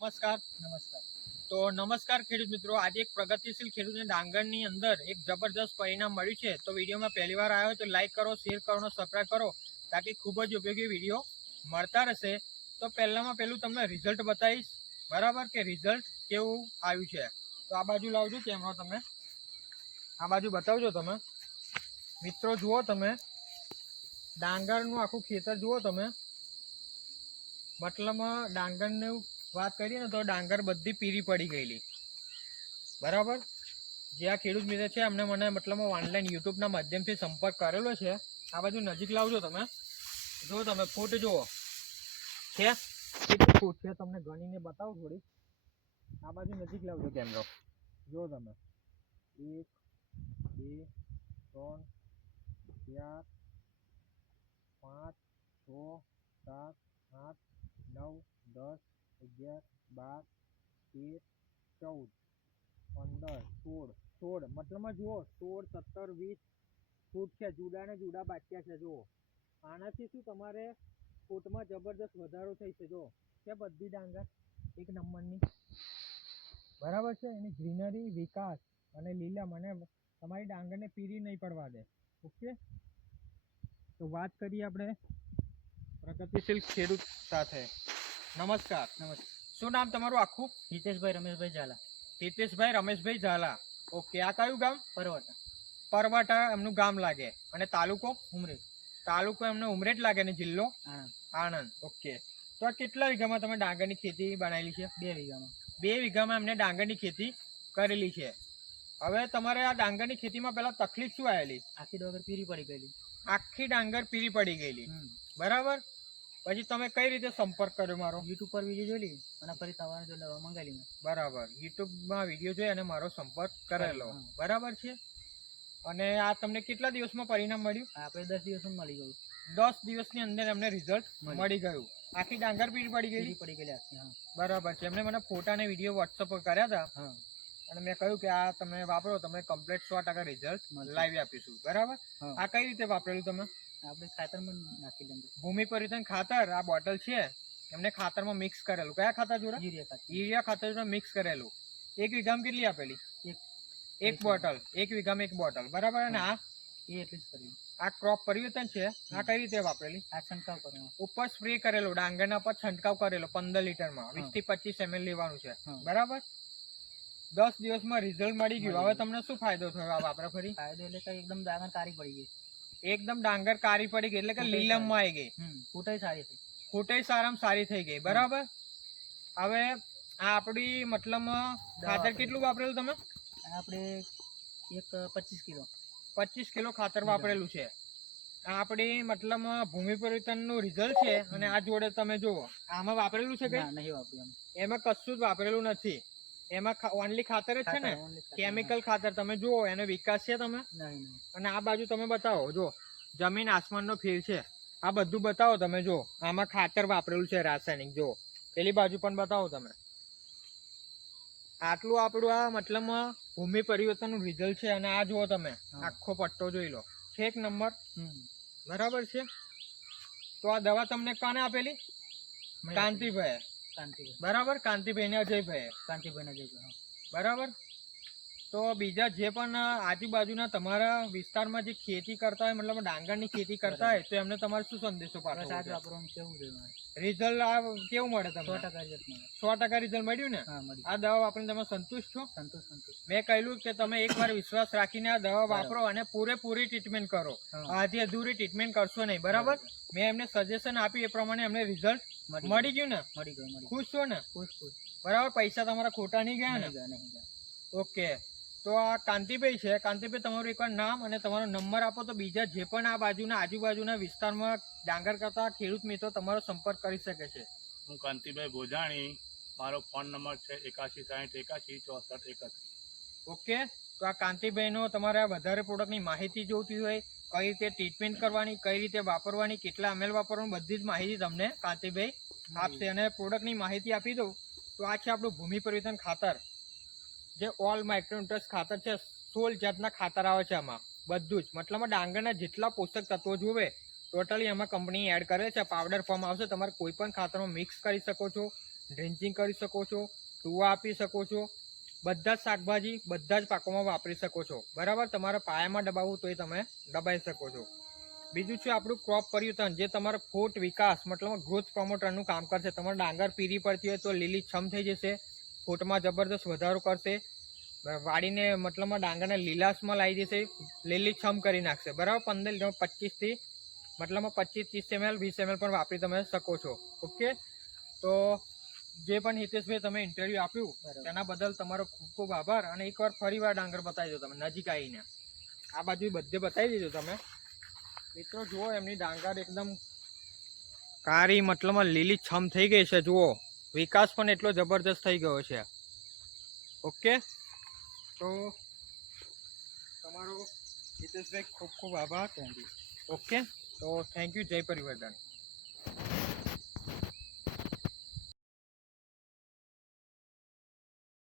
નમસ્કાર. તો નમસ્કાર ખેડૂત મિત્રો. આજે એક પ્રગતિશીલ ખેડૂતને ડાંગરની અંદર એક જબરદસ્ત પરિણામ મળ્યું છે. તો વિડીયોમાં પહેલી વાર આવ્યો તો લાઈક કરો, શેર કરો અને સબસ્ક્રાઈબ કરો, તાકી ખૂબ જ ઉપયોગી વિડીયો મળતા રહેશે. તો પહેલામાં પહેલું તમને રિઝલ્ટ બતાવીશ, બરાબર, કે રિઝલ્ટ કેવું આવ્યું છે. તો આ બાજુ લાવજો કેમેરો, તમે આ બાજુ બતાવજો. તમે મિત્રો જુઓ, તમે ડાંગરનું આખું ખેતર જુઓ. તમે મતલબ ડાંગરનું વાત કરીએ ને તો ડાંગર બધી પીરી પડી ગયેલી, બરાબર. જે આ ખેડૂત મિત્ર છે એમને મને મતલબ ઓનલાઈન યુટ્યુબના માધ્યમથી સંપર્ક કરેલો છે. આ બાજુ નજીક લાવજો. તમે જો, તમે ફૂટ જુઓ છે, કેટલી ફૂટ છે તમને ગણીને બતાવો થોડી. આ બાજુ નજીક લાવજો કેમેરો. જો તમે 1 2 3 4 5 6 7 8 9 10 11 12 13 14 15 16 મતલબમાં જુઓ 16 17 20 ફૂટ છે. જુદા ને જુદા બાચ્યા છે. જુઓ, આનાથી શું તમારે ફૂટમાં જબરદસ્ત વધારો થઈ છે. જો છે બધી ડાંગર એક નંબરની, બરાબર છે. એની ગ્રીનરી, વિકાસ અને લીલા મને તમારી ડાંગરને પીરી નહીં પડવા દે. ઓકે, તો વાત કરીએ આપણે પ્રગતિશીલ ખેડૂત સાથે. નમસ્કાર. શું નામ તમારું આખું? હિતેશભાઈ રમેશભાઈ ઝાલા. હિતેશભાઈ રમેશભાઈ ઝાલા. ઓકે, આ કયું ગામ? પરવટા. પરવાટા એમનું ગામ લાગે. અને તાલુકો? ઉમરેઠ. તાલુકો એમને ઉમરેઠ લાગે ને જિલ્લો આણંદ. આણંદ. ઓકે, તો આ કેટલા વીઘામાં તમે ડાંગરની ખેતી બનાવેલી છે? 2 વીઘામાં. 2 વીઘામાં એમને ડાંગરની ખેતી કરેલી છે. હવે તમારે આ ડાંગરની ખેતીમાં પહેલા તકલીફ શું આવેલી? આખી ડાંગર પીરી પડી ગયેલી. આખી ડાંગર પીરી પડી ગયેલી, બરાબર. પછી તમે કઈ રીતે સંપર્ક કર્યો મારો? યુટ્યુબ પર વિડીયો જોઈ અને ફરી તમારે જો દવા મંગાવી મેં. બરાબર, યુટ્યુબમાં વિડીયો જોઈ અને મારો સંપર્ક કરેલો, બરાબર છે. અને આ તમને કેટલા દિવસમાં પરિણામ મળ્યું? આપણે 10 દિવસમાં મળી ગયું. 10 દિવસની અંદર એમને રિઝલ્ટ મળી ગયું. આખી ડાંગર પીરી પડી ગઈ. પડી ગયેલી આખી. હા, બરાબર છે. એમને મને ફોટા અને વિડીયો વોટ્સઅપ પર કર્યા હતા. હા. અને મેં કહ્યું કે આ તમે વાપરો, તમને કમ્પ્લીટ 100% રિઝલ્ટ લાવી આપીશું, બરાબર. આ કઈ રીતે વાપરેલું તમે? આપણે ખાતરમાં નાખી દઈએ. ભૂમિ પરિવર્તન ખાતર, આ બોટલ છે એમને ખાતરમાં મિક્સ કરેલું. કયા ખાતર જોડે? યુરિયા ખાતર જોડે મિક્સ કરેલું. 1 વીઘામાં કેટલી આપેલી? એક બોટલ. 1 વીઘામાં 1 બોટલ, બરાબર. અને આ એટલી જ કરી. આ ક્રોપ પરિવર્તન છે, આ કઈ રીતે વાપરેલી? આ છંટકાવ કરવાનો. ઉપર સ્પ્રે કરેલો, ડાંગરના પર છંટકાવ કરેલો 15 લીટરમાં 20 થી 25 ml લેવાનું છે, બરાબર. 10 દિવસમાં રિઝલ્ટ મળી ગયું. હવે તમને શું ફાયદો થયો આ વાપરા ફરી? ફાયદો એટલે કે એકદમ ડાંગર કાળી પડી ગઈ. એકદમ ડાંગર કાળી પડી ગઈ, એટલે કે લીલમમાં આવી ગઈ. ફૂટાઈ સારી થઈ. ફૂટાઈ સારામાં સારી થઈ ગઈ, બરાબર. હવે આ આપણી મતલબ ખાતર કેટલું વાપરેલું તમે? આપણે 25 કિલો. 25 કિલો ખાતર વાપરેલું છે. આ આપણી મતલબ ભૂમિ પરિવર્તનનું રિઝલ્ટ છે. અને આ જોડે તમે જુઓ, આમાં વાપરેલું છે કઈ? નહીં વાપર્યું. એમાં કશું જ વાપરેલું નથી. એમાં ઓનલી ખાતર જ છે ને, કેમિકલ ખાતર. તમે જુઓ એનો વિકાસ છે તમે. અને આ બાજુ તમે બતાવો, જો જમીન આસમાનનો ફેર છે. આ બધું બતાવો તમે. જો આમાં ખાતર વાપરેલું છે રાસાયણિક. જો પેલી બાજુ પણ બતાવો તમે. આટલું આપણું આ મતલબ ભૂમિ પરિવર્તનનું રિઝલ્ટ છે. અને આ જુઓ તમે, આખો પટ્ટો જોઈ લો, છે એક નંબર, બરાબર છે. તો આ દવા તમને કોને આપેલી? કાંતિભાઈ. બરાબર, કાંતિભાઈ ને અજયભાઈ. બરાબર. તો બીજા જે પણ આજુબાજુના તમારા વિસ્તારમાં જે ખેતી કરતા હોય, મતલબ ડાંગરની ખેતી કરતા હોય, તો એમને તમારે શું સંદેશો પાઠવવો? રિઝલ્ટ આ કેવું મળે તમને? 100% રિઝલ્ટ મળ્યું ને? આ દવા વાપરીને તમે સંતુષ્ટ છો? મેં કહ્યું કે તમે એકવાર વિશ્વાસ રાખીને આ દવા વાપરો અને પૂરેપૂરી ટ્રીટમેન્ટ કરો. આથી અધૂરી ટ્રીટમેન્ટ કરશો નહીં, બરાબર. મેં એમને સજેશન આપ્યું એ પ્રમાણે એમને રિઝલ્ટ મળી ગયું ને? ખુશ છો ને? બરાબર. પૈસા તમારા ખોટા નહીં ગયા ને? ઓકે. તો આ કાંતિભાઈ છે. કાંતિભાઈ, તમારું એકવાર નામ અને તમારો નંબર આપો, તો બીજા જે પણ આ બાજુના આજુબાજુના વિસ્તારમાં ડાંગર કરતા ખેડૂત મિત્રો તમારો સંપર્ક કરી શકે છે. હું કાંતિભાઈ ભોજાણી, મારો ફોન નંબર છે 81 60 81 64 31. ઓકે. તો આ કાંતિભાઈનો તમારે વધારે પ્રોડક્ટની માહિતી જોઈતી હોય, કઈ રીતે ટ્રીટમેન્ટ કરવાની, કઈ રીતે વાપરવાની, કેટલા ml વાપરવાનું, બધી જ માહિતી તમને કાંતિભાઈ આપશે. અને પ્રોડક્ટની માહિતી આપી દઉં તો આ છે આપણું ભૂમિ પરિવર્તન ખાતર, જે ઓલ માઇક્રોન્યુટ્રન્ટ્સ ખાતર છે. 16 જાતના ખાતર આવે છે આમાં, બધું જ. મતલબ ડાંગરના જેટલા પોષક તત્વો જોવે ટોટલી એમાં કંપની એડ કરે છે. પાવડર ફોર્મ આવશે, તમારે કોઈ પણ ખાતરમાં મિક્સ કરી શકો છો. ડ્રિન્ચિંગ કરી શકો છો, તુવા આપી શકો છો, બધા જ શાકભાજી બધા જ પાકોમાં વાપરી શકો છો. બરાબર, તમારે પાયામાં દબાવવું તો એ તમે દબાઈ શકો છો. બીજું છે આપણું ક્રોપ પરિવર્તન, જે તમારો ફૂટ વિકાસ મતલબ ગ્રોથ પ્રમોટરનું કામ કરશે. તમારે ડાંગર પીરી પડતી હોય તો લીલી છમ થઈ જશે, ફૂટમાં જબરદસ્ત વધારો કરશે, વાડીને મતલબમાં ડાંગરને લીલાશમાં લાવી દેશે, લીલી છમ કરી નાખશે. બરાબર, 25થી મતલબમાં 25-30 ml 20 ml પણ વાપરી તમે શકો છો. ઓકે, તો જે પણ હિતેશભાઈ તમે ઇન્ટરવ્યુ આપ્યું બરાબર. તેના બદલ તમારો ખૂબ ખૂબ આભાર. અને એકવાર ફરીવાર ડાંગર બતાવી દો તમે નજીક આવીને, આ બાજુ બધે બતાવી દેજો તમે. મિત્રો જુઓ, એમની ડાંગર એકદમ કાળી મતલબમાં લીલી છમ થઈ ગઈ છે. જુઓ, વિકાસ પણ એટલો જબરદસ્ત થઈ ગયો છે. ઓકે, તો તમારો હિતેશભાઈ ખૂબ ખૂબ આભાર. Thank you. ઓકે, તો થેન્ક યુ. જય પરિવર્તન.